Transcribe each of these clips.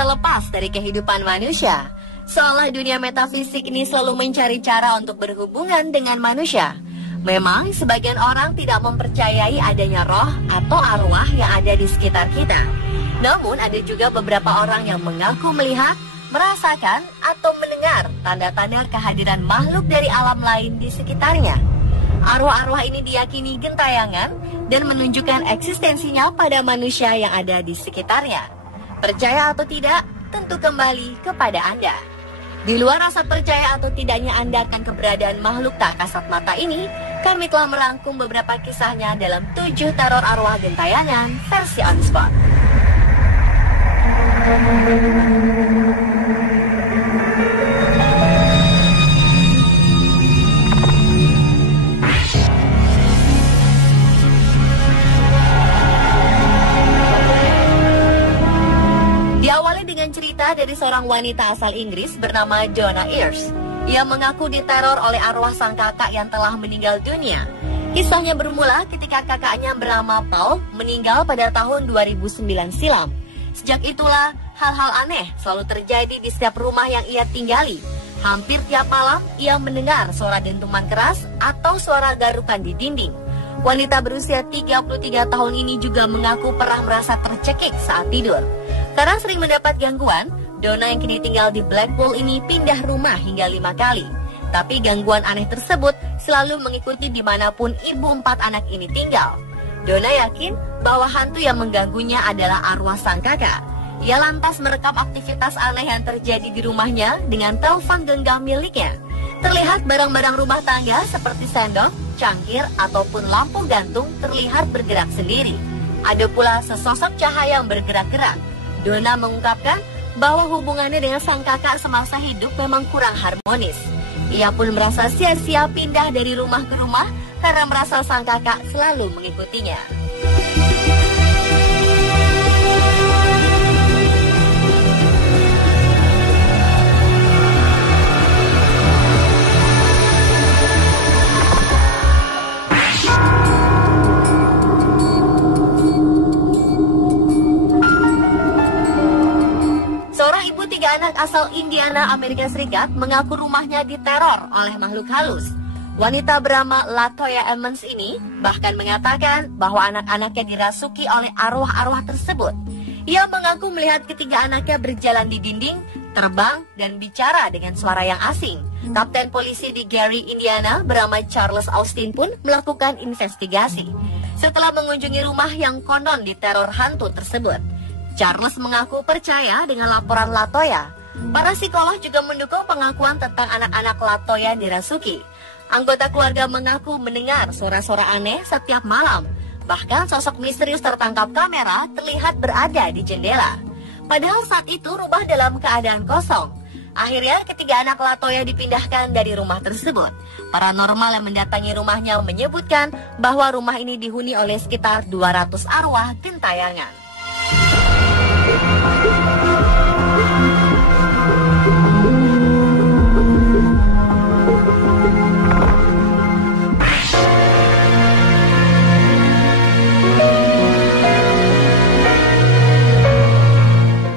bisa lepas dari kehidupan manusia. Seolah dunia metafisik ini selalu mencari cara untuk berhubungan dengan manusia. Memang sebagian orang tidak mempercayai adanya roh atau arwah yang ada di sekitar kita. Namun ada juga beberapa orang yang mengaku melihat, merasakan, atau mendengar tanda-tanda kehadiran makhluk dari alam lain di sekitarnya. Arwah-arwah ini diyakini gentayangan dan menunjukkan eksistensinya pada manusia yang ada di sekitarnya. Percaya atau tidak, tentu kembali kepada Anda. Di luar rasa percaya atau tidaknya Anda akan keberadaan makhluk tak kasat mata ini, kami telah merangkum beberapa kisahnya dalam 7 teror arwah gentayangan versi on spot. Diawali dengan cerita dari seorang wanita asal Inggris bernama Donna Ears. Ia mengaku diteror oleh arwah sang kakak yang telah meninggal dunia. Kisahnya bermula ketika kakaknya bernama Paul meninggal pada tahun 2009 silam. Sejak itulah, hal-hal aneh selalu terjadi di setiap rumah yang ia tinggali. Hampir tiap malam, ia mendengar suara dentuman keras atau suara garukan di dinding. Wanita berusia 33 tahun ini juga mengaku pernah merasa tercekik saat tidur. Karena sering mendapat gangguan, Donna yang kini tinggal di Blackpool ini pindah rumah hingga 5 kali. Tapi gangguan aneh tersebut selalu mengikuti dimanapun ibu 4 anak ini tinggal. Donna yakin bahwa hantu yang mengganggunya adalah arwah sang kakak. Ia lantas merekam aktivitas aneh yang terjadi di rumahnya dengan telepon genggam miliknya. Terlihat barang-barang rumah tangga seperti sendok, cangkir, ataupun lampu gantung terlihat bergerak sendiri. Ada pula sesosok cahaya yang bergerak-gerak. Donna mengungkapkan bahwa hubungannya dengan sang kakak semasa hidup memang kurang harmonis. Ia pun merasa sia-sia pindah dari rumah ke rumah karena merasa sang kakak selalu mengikutinya. Seorang ibu 3 anak asal Indiana, Amerika Serikat mengaku rumahnya diteror oleh makhluk halus. Wanita bernama Latoya Emmons ini bahkan mengatakan bahwa anak-anaknya dirasuki oleh arwah-arwah tersebut. Ia mengaku melihat ketiga anaknya berjalan di dinding, terbang, dan bicara dengan suara yang asing. Kapten polisi di Gary, Indiana bernama Charles Austin pun melakukan investigasi. Setelah mengunjungi rumah yang konon diteror hantu tersebut, Charles mengaku percaya dengan laporan Latoya. Para psikolog juga mendukung pengakuan tentang anak-anak Latoya dirasuki. Anggota keluarga mengaku mendengar suara-suara aneh setiap malam. Bahkan sosok misterius tertangkap kamera terlihat berada di jendela. Padahal saat itu rumah dalam keadaan kosong. Akhirnya ketiga anak Latoya dipindahkan dari rumah tersebut. Paranormal yang mendatangi rumahnya menyebutkan bahwa rumah ini dihuni oleh sekitar 200 arwah gentayangan.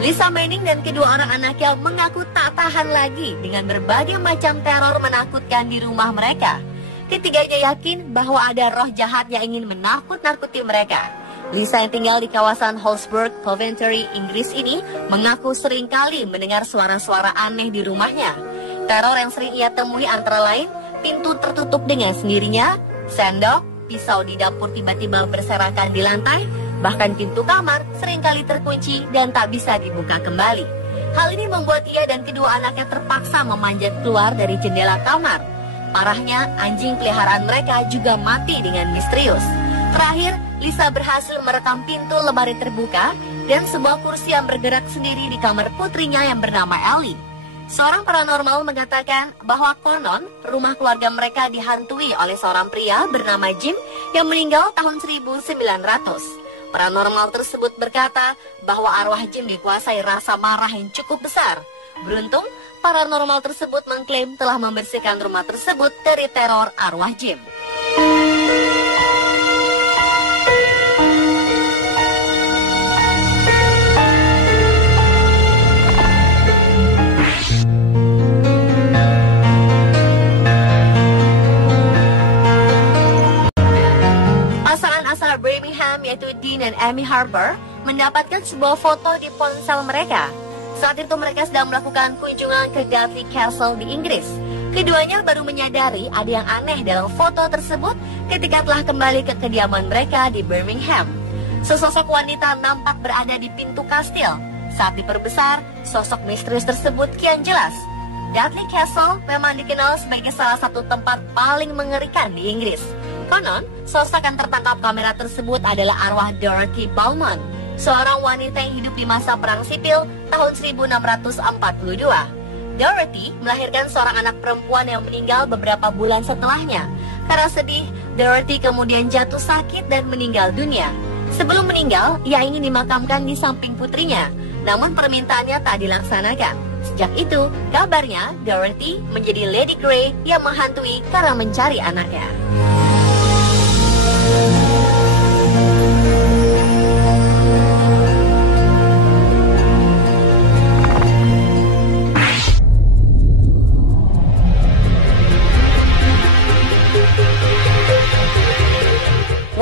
Lisa Manning dan kedua orang anaknya mengaku tak tahan lagi dengan berbagai macam teror menakutkan di rumah mereka. Ketiganya yakin bahwa ada roh jahat yang ingin menakut-nakuti mereka. Lisa yang tinggal di kawasan Holsburg, Coventry, Inggris ini mengaku sering kali mendengar suara-suara aneh di rumahnya. Teror yang sering ia temui antara lain pintu tertutup dengan sendirinya, sendok, pisau di dapur tiba-tiba berserakan di lantai, bahkan pintu kamar seringkali terkunci dan tak bisa dibuka kembali. Hal ini membuat ia dan kedua anaknya terpaksa memanjat keluar dari jendela kamar. Parahnya, anjing peliharaan mereka juga mati dengan misterius. Terakhir, Lisa berhasil merekam pintu lemari terbuka dan sebuah kursi yang bergerak sendiri di kamar putrinya yang bernama Ellie. Seorang paranormal mengatakan bahwa konon rumah keluarga mereka dihantui oleh seorang pria bernama Jim yang meninggal tahun 1900. Paranormal tersebut berkata bahwa arwah Jim dikuasai rasa marah yang cukup besar. Beruntung, paranormal tersebut mengklaim telah membersihkan rumah tersebut dari teror arwah Jim. dan Amy Harper mendapatkan sebuah foto di ponsel mereka. Saat itu mereka sedang melakukan kunjungan ke Dudley Castle di Inggris. Keduanya baru menyadari ada yang aneh dalam foto tersebut ketika telah kembali ke kediaman mereka di Birmingham. Sesosok wanita nampak berada di pintu kastil. Saat diperbesar, sosok misterius tersebut kian jelas. Dudley Castle memang dikenal sebagai salah satu tempat paling mengerikan di Inggris. Konon, sosok yang tertangkap kamera tersebut adalah arwah Dorothy Beaumont, seorang wanita yang hidup di masa Perang Sipil tahun 1642. Dorothy melahirkan seorang anak perempuan yang meninggal beberapa bulan setelahnya. Karena sedih, Dorothy kemudian jatuh sakit dan meninggal dunia. Sebelum meninggal, ia ingin dimakamkan di samping putrinya, namun permintaannya tak dilaksanakan. Sejak itu, kabarnya Dorothy menjadi Lady Grey yang menghantui karena mencari anaknya.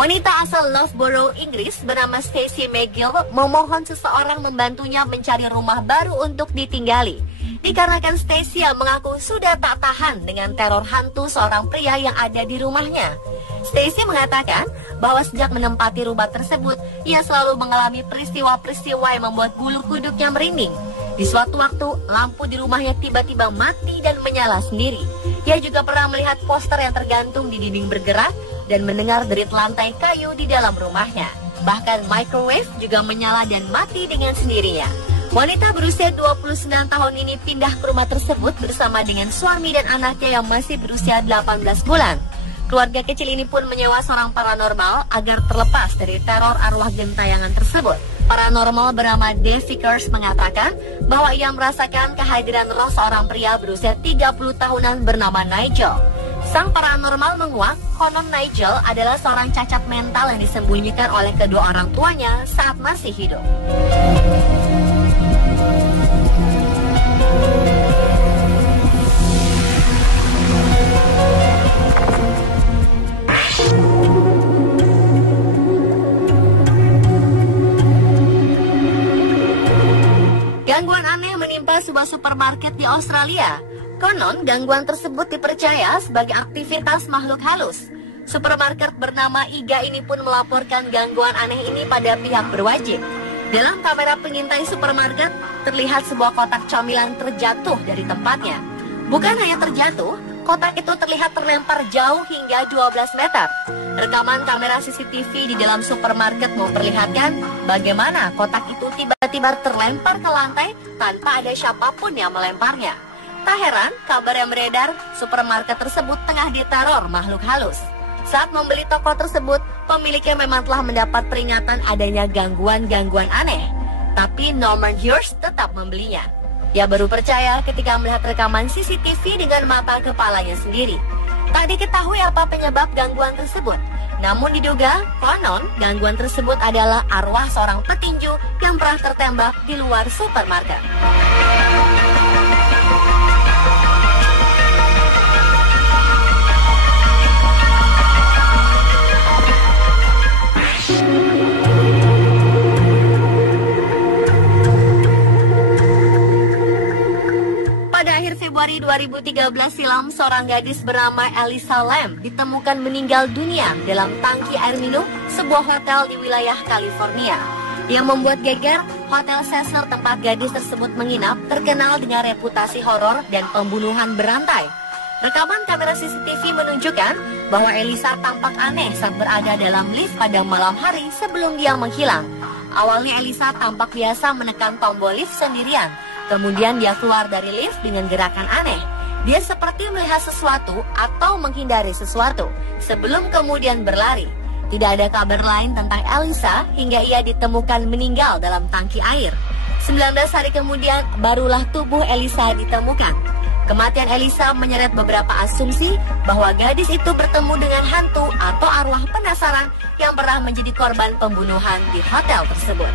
Wanita asal Loughborough, Inggris bernama Stacey McGill memohon seseorang membantunya mencari rumah baru untuk ditinggali. Dikarenakan Stacey mengaku sudah tak tahan dengan teror hantu seorang pria yang ada di rumahnya. Stacey mengatakan bahwa sejak menempati rumah tersebut, ia selalu mengalami peristiwa-peristiwa yang membuat bulu kuduknya merinding. Di suatu waktu, lampu di rumahnya tiba-tiba mati dan menyala sendiri. Ia juga pernah melihat poster yang tergantung di dinding bergerak dan mendengar derit lantai kayu di dalam rumahnya. Bahkan microwave juga menyala dan mati dengan sendirinya. Wanita berusia 29 tahun ini pindah ke rumah tersebut bersama dengan suami dan anaknya yang masih berusia 18 bulan. Keluarga kecil ini pun menyewa seorang paranormal agar terlepas dari teror arwah gentayangan tersebut. Paranormal bernama Dave Vickers mengatakan bahwa ia merasakan kehadiran roh seorang pria berusia 30 tahunan bernama Nigel. Sang paranormal menguak, konon Nigel adalah seorang cacat mental yang disembunyikan oleh kedua orang tuanya saat masih hidup. Gangguan aneh menimpa sebuah supermarket di Australia. Konon, gangguan tersebut dipercaya sebagai aktivitas makhluk halus. Supermarket bernama Iga ini pun melaporkan gangguan aneh ini pada pihak berwajib. Dalam kamera pengintai supermarket, terlihat sebuah kotak camilan terjatuh dari tempatnya. Bukan hanya terjatuh, kotak itu terlihat terlempar jauh hingga 12 meter. Rekaman kamera CCTV di dalam supermarket memperlihatkan bagaimana kotak itu tiba-tiba terlempar ke lantai tanpa ada siapapun yang melemparnya. Tak heran, kabar yang beredar, supermarket tersebut tengah diteror makhluk halus. Saat membeli toko tersebut, pemiliknya memang telah mendapat peringatan adanya gangguan-gangguan aneh. Tapi Norman Hughes tetap membelinya. Ia baru percaya ketika melihat rekaman CCTV dengan mata kepalanya sendiri. Tak diketahui apa penyebab gangguan tersebut. Namun diduga, konon gangguan tersebut adalah arwah seorang petinju yang pernah tertembak di luar supermarket. Pada akhir Februari 2013 silam, seorang gadis bernama Elisa Lam ditemukan meninggal dunia dalam tangki air minum sebuah hotel di wilayah California. Yang membuat geger, Hotel Cecil tempat gadis tersebut menginap terkenal dengan reputasi horor dan pembunuhan berantai. Rekaman kamera CCTV menunjukkan bahwa Elisa tampak aneh saat berada dalam lift pada malam hari sebelum dia menghilang. Awalnya Elisa tampak biasa menekan tombol lift sendirian. Kemudian dia keluar dari lift dengan gerakan aneh. Dia seperti melihat sesuatu atau menghindari sesuatu sebelum kemudian berlari. Tidak ada kabar lain tentang Elisa hingga ia ditemukan meninggal dalam tangki air. 19 hari kemudian barulah tubuh Elisa ditemukan. Kematian Elisa menyeret beberapa asumsi bahwa gadis itu bertemu dengan hantu atau arwah penasaran yang pernah menjadi korban pembunuhan di hotel tersebut.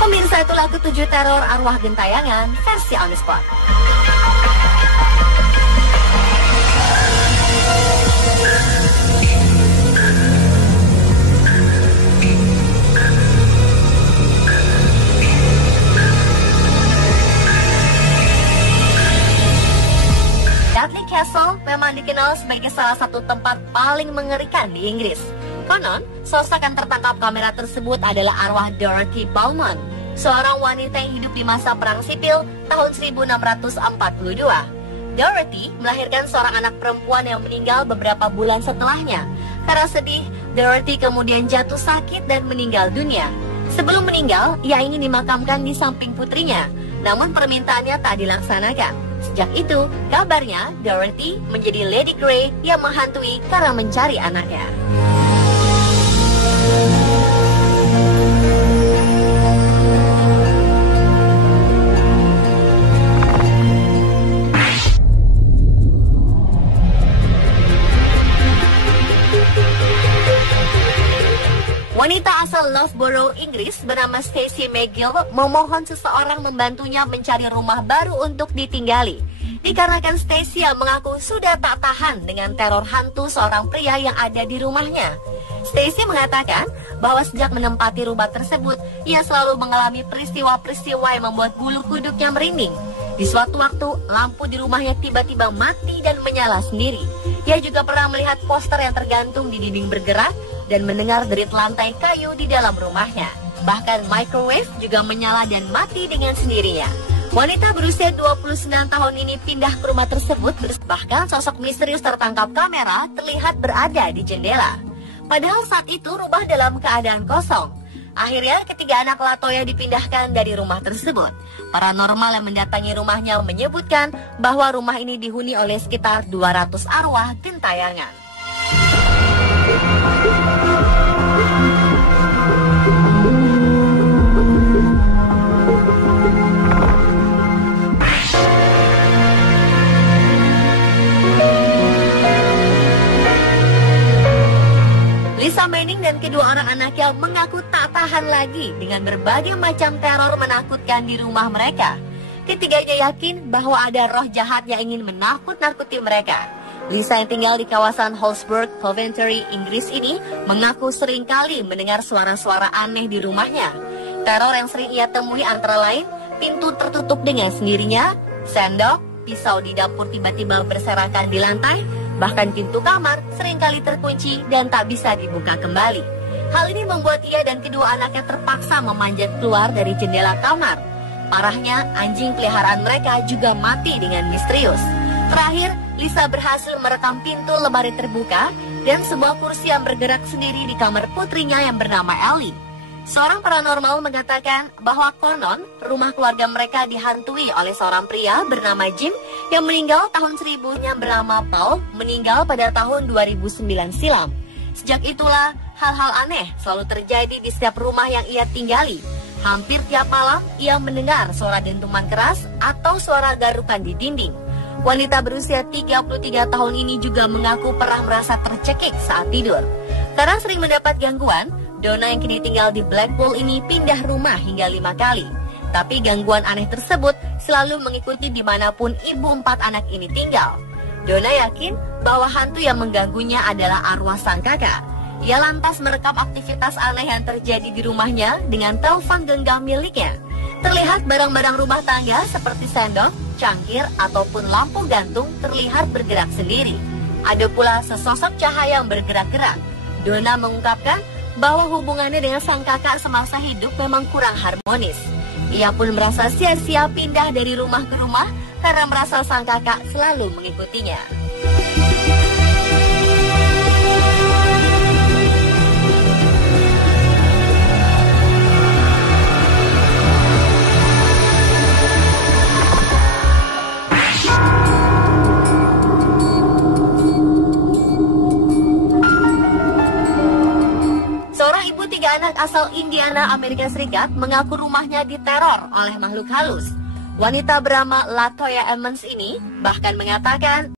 Pemirsa, itulah ketujuh teror arwah gentayangan versi On The Spot. Dudley Castle memang dikenal sebagai salah satu tempat paling mengerikan di Inggris. Konon, sosok yang tertangkap kamera tersebut adalah arwah Dorothy Beaumont, seorang wanita yang hidup di masa Perang Sipil tahun 1642. Dorothy melahirkan seorang anak perempuan yang meninggal beberapa bulan setelahnya. Karena sedih, Dorothy kemudian jatuh sakit dan meninggal dunia. Sebelum meninggal, ia ingin dimakamkan di samping putrinya, namun permintaannya tak dilaksanakan. Sejak itu, kabarnya Dorothy menjadi Lady Grey yang menghantui karena mencari anaknya. Wanita asal Loughborough, Inggris bernama Stacey McGill memohon seseorang membantunya mencari rumah baru untuk ditinggali. Dikarenakan Stacey mengaku sudah tak tahan dengan teror hantu seorang pria yang ada di rumahnya. Stacey mengatakan bahwa sejak menempati rumah tersebut, ia selalu mengalami peristiwa-peristiwa yang membuat bulu kuduknya merinding. Di suatu waktu, lampu di rumahnya tiba-tiba mati dan menyala sendiri. Ia juga pernah melihat poster yang tergantung di dinding bergerak dan mendengar derit lantai kayu di dalam rumahnya. Bahkan microwave juga menyala dan mati dengan sendirinya. Wanita berusia 29 tahun ini pindah ke rumah tersebut, bahkan sosok misterius tertangkap kamera terlihat berada di jendela. Padahal saat itu rumah dalam keadaan kosong. Akhirnya ketiga anak Latoya dipindahkan dari rumah tersebut. Paranormal yang mendatangi rumahnya menyebutkan bahwa rumah ini dihuni oleh sekitar 200 arwah gentayangan. Lisa Manning dan kedua orang anaknya mengaku tak tahan lagi dengan berbagai macam teror menakutkan di rumah mereka. Ketiganya yakin bahwa ada roh jahat yang ingin menakut-nakuti mereka. Lisa yang tinggal di kawasan Holsburg, Coventry, Inggris ini mengaku sering kali mendengar suara-suara aneh di rumahnya. Teror yang sering ia temui antara lain pintu tertutup dengan sendirinya, sendok, pisau di dapur tiba-tiba berserakan di lantai, bahkan pintu kamar seringkali terkunci dan tak bisa dibuka kembali. Hal ini membuat ia dan kedua anaknya terpaksa memanjat keluar dari jendela kamar. Parahnya, anjing peliharaan mereka juga mati dengan misterius. Terakhir, Lisa berhasil merekam pintu lemari terbuka dan sebuah kursi yang bergerak sendiri di kamar putrinya yang bernama Ellie. Seorang paranormal mengatakan bahwa konon rumah keluarga mereka dihantui oleh seorang pria bernama Jim yang meninggal tahun 1000 yang bernama Paul meninggal pada tahun 2009 silam. Sejak itulah hal-hal aneh selalu terjadi di setiap rumah yang ia tinggali. Hampir tiap malam ia mendengar suara dentuman keras atau suara garukan di dinding. Wanita berusia 33 tahun ini juga mengaku pernah merasa tercekik saat tidur. Karena sering mendapat gangguan, Donna yang kini tinggal di Blackpool ini pindah rumah hingga 5 kali. Tapi gangguan aneh tersebut selalu mengikuti dimanapun ibu 4 anak ini tinggal. Donna yakin bahwa hantu yang mengganggunya adalah arwah sang kakak. Ia lantas merekam aktivitas aneh yang terjadi di rumahnya dengan telepon genggam miliknya. Terlihat barang-barang rumah tangga seperti sendok, cangkir, ataupun lampu gantung terlihat bergerak sendiri. Ada pula sesosok cahaya yang bergerak-gerak. Donna mengungkapkan bahwa hubungannya dengan sang kakak semasa hidup memang kurang harmonis. Ia pun merasa sia-sia pindah dari rumah ke rumah karena merasa sang kakak selalu mengikutinya. Anak asal Indiana, Amerika Serikat mengaku rumahnya diteror oleh makhluk halus. Wanita bernama Latoya Emmons ini bahkan mengatakan